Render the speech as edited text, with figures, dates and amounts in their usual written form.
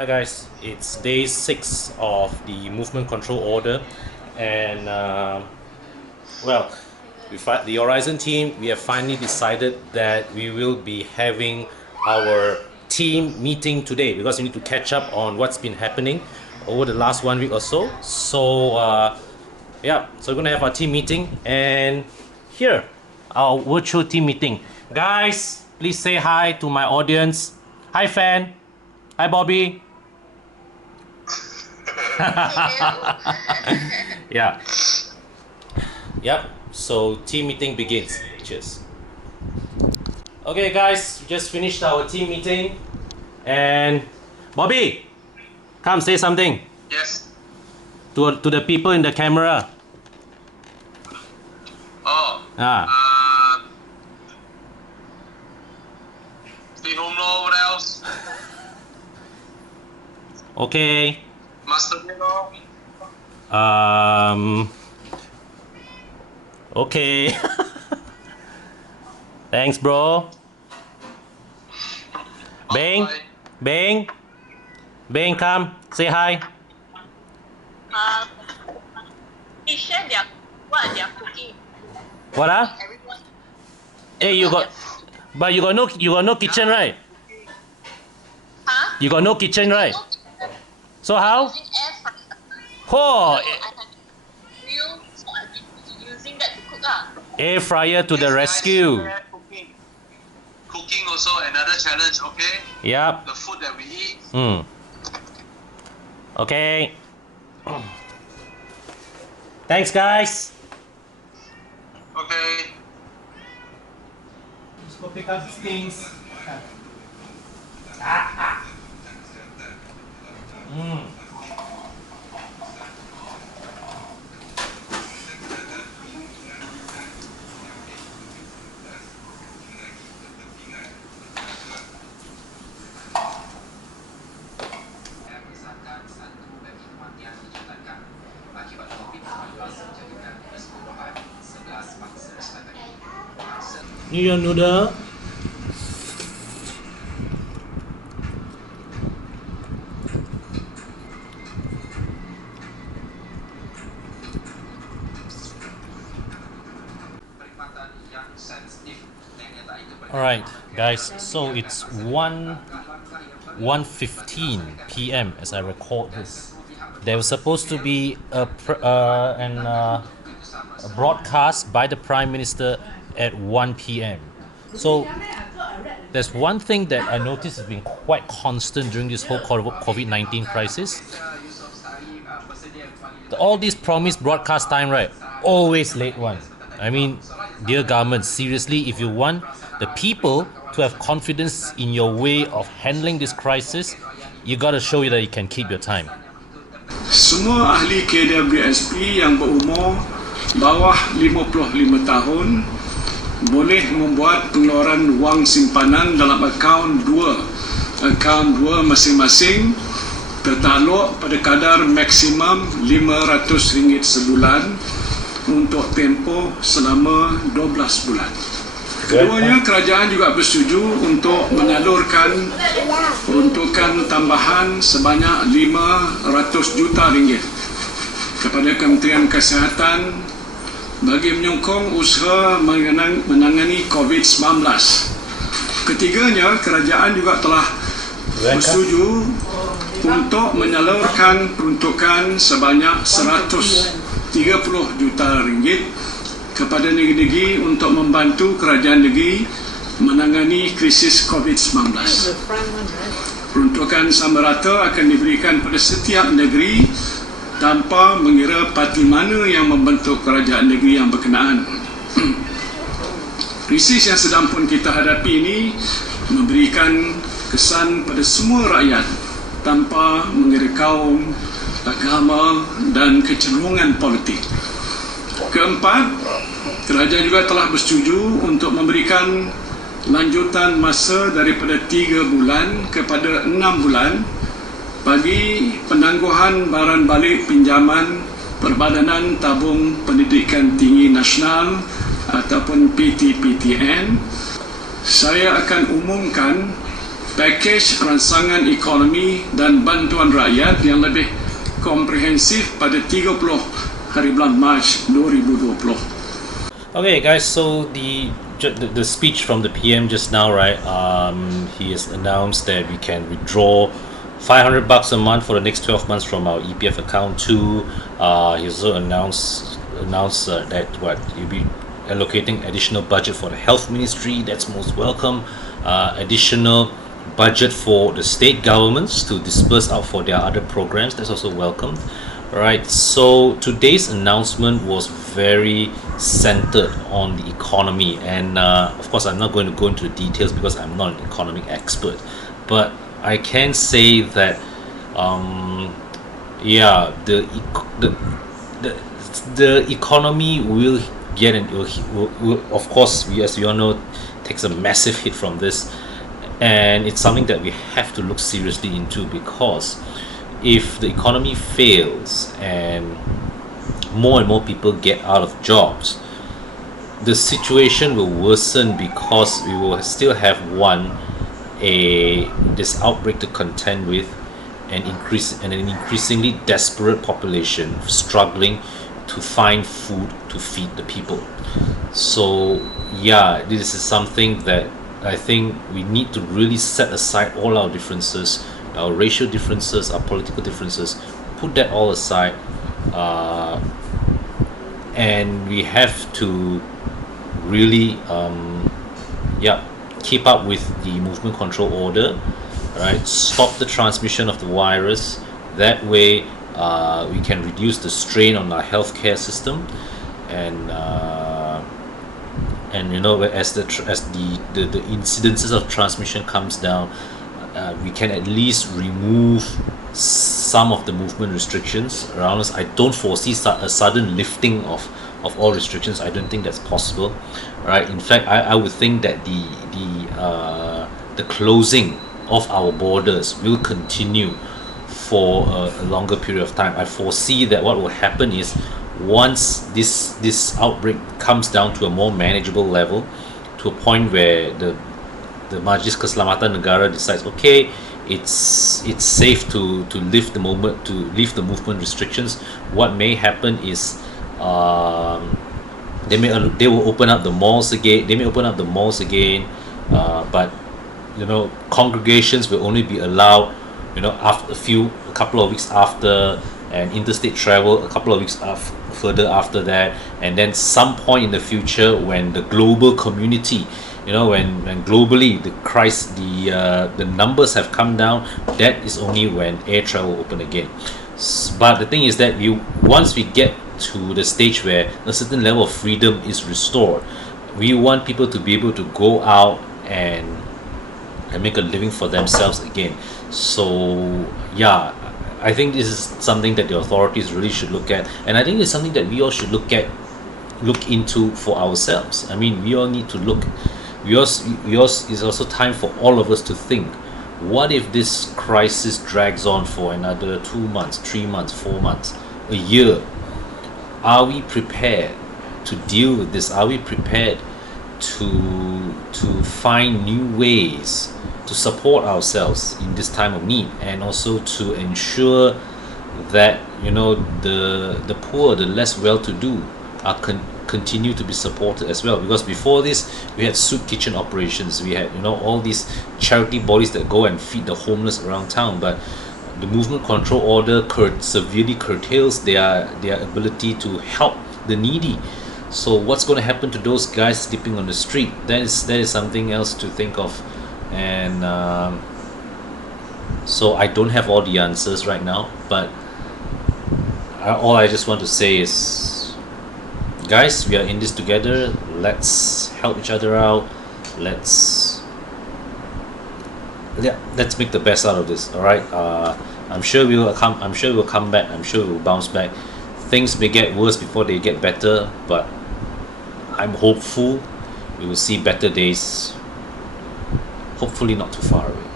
Hi guys, it's day 6 of the movement control order, and well, the Aurizn team, we have finally decided that we will be having our team meeting today because we need to catch up on what's been happening over the last 1 week or so. So yeah, so we're gonna have our team meeting, and here, our virtual team meeting. Guys, please say hi to my audience. Hi Fan. Hi Bobby. Yeah. Yep. So team meeting begins. Cheers. Okay, guys, we just finished our team meeting, and Bobby, come say something. Yes. To the people in the camera. Oh. Stay home now. What else? Okay. Master Nino. Okay. Thanks, bro. Bang. Bye. Bang. Bang, come. Say hi. They share their what they are cooking. What ah? Everyone. Hey, you got no kitchen, right? Huh? You got no kitchen, right? So how? Using air fryer. Oh, I had grill, so I've been using that to cook air fryer to the Yes, rescue. guys, cooking also another challenge, okay? Yep. The food that we eat. Okay. Thanks, guys. Okay. Let's go pick up these things. New York noodle. Alright guys, so it's 1:15 PM as I record this. There was supposed to be a broadcast by the Prime Minister at 1 PM. So there's one thing that I noticed has been quite constant during this whole COVID-19 crisis. All these promised broadcast time, right? Always late one. I mean, dear government, seriously, if you want the people to have confidence in your way of handling this crisis, you gotta show that you can keep your time. Semua ahli KWSP yang berumur bawah 55 tahun boleh membuat pengeluaran wang simpanan dalam akaun dua masing-masing tertakluk pada kadar maksimum RM500 sebulan untuk tempoh selama 12 bulan. Keduanya, kerajaan juga bersetuju untuk menyalurkan peruntukan tambahan sebanyak RM500 juta kepada Kementerian Kesihatan bagi menyokong usaha menangani COVID-19. Ketiganya, kerajaan juga telah bersetuju untuk menyalurkan peruntukan sebanyak RM130 juta kepada negeri-negeri untuk membantu kerajaan negeri menangani krisis COVID-19. Peruntukan sama rata akan diberikan pada setiap negeri tanpa mengira parti mana yang membentuk kerajaan negeri yang berkenaan. Krisis yang sedang pun kita hadapi ini memberikan kesan pada semua rakyat tanpa mengira kaum, agama dan kecenderungan politik. Keempat, kerajaan juga telah bersetuju untuk memberikan lanjutan masa daripada 3 bulan kepada 6 bulan bagi penangguhan barang balik pinjaman Perbadanan Tabung Pendidikan Tinggi Nasional ataupun PTPTN. Saya akan umumkan pakej ransangan ekonomi dan bantuan rakyat yang lebih komprehensif pada 30 hari bulan Mac 2020. Okay, guys. So the speech from the PM just now, right? He has announced that we can withdraw $500 a month for the next 12 months from our EPF account too. He also announced that you'll be allocating additional budget for the health ministry. That's most welcome. Additional budget for the state governments to disperse out for their other programs. That's also welcome. Right. So today's announcement was very centered on the economy, and of course I'm not going to go into the details because I'm not an economic expert, but I can say that the economy will get and will of course, as we all know, takes a massive hit from this, and it's something that we have to look seriously into, because if the economy fails and more and more people get out of jobs, the situation will worsen, because we will still have this outbreak to contend with, and an increasingly desperate population struggling to find food to feed the people. So yeah, this is something that I think we need to really set aside all our differences, our racial differences, our political differences, put that all aside, and we have to really keep up with the movement control order, right? Stop the transmission of the virus. That way we can reduce the strain on our healthcare system, and as the incidences of transmission comes down, we can at least remove some of the movement restrictions around us. I don't foresee a sudden lifting of all restrictions. I don't think that's possible, right? In fact, I would think that the closing of our borders will continue for a longer period of time. I foresee that what will happen is, once this outbreak comes down to a more manageable level, to a point where the Majlis Keselamatan Negara decides, okay, it's safe to lift the movement restrictions, what may happen is they will open up the malls again. But congregations will only be allowed after a couple of weeks after, and interstate travel a couple of weeks further after that, and then some point in the future, when the global community, when globally the numbers have come down, that is only when air travel open again. But the thing is that once we get to the stage where a certain level of freedom is restored, we want people to be able to go out and make a living for themselves again. So yeah, I think this is something that the authorities really should look at, and I think it's something that we all should look into for ourselves. I mean, we all need to look. It's also time for all of us to think, what if this crisis drags on for another 2 months, 3 months, 4 months, a year? Are we prepared to deal with this? Are we prepared to find new ways to support ourselves in this time of need, and also to ensure that the poor, the less well-to-do, are continue to be supported as well? Because before this, we had soup kitchen operations, we had all these charity bodies that go and feed the homeless around town, but the movement control order severely curtails their ability to help the needy. So what's going to happen to those guys sleeping on the street? That is something else to think of. And so I don't have all the answers right now, but all I just want to say is, guys, we are in this together. Let's help each other out. Let's make the best out of this. All right. I'm sure we'll come back. I'm sure we'll bounce back. Things may get worse before they get better, but I'm hopeful we will see better days. Hopefully not too far away.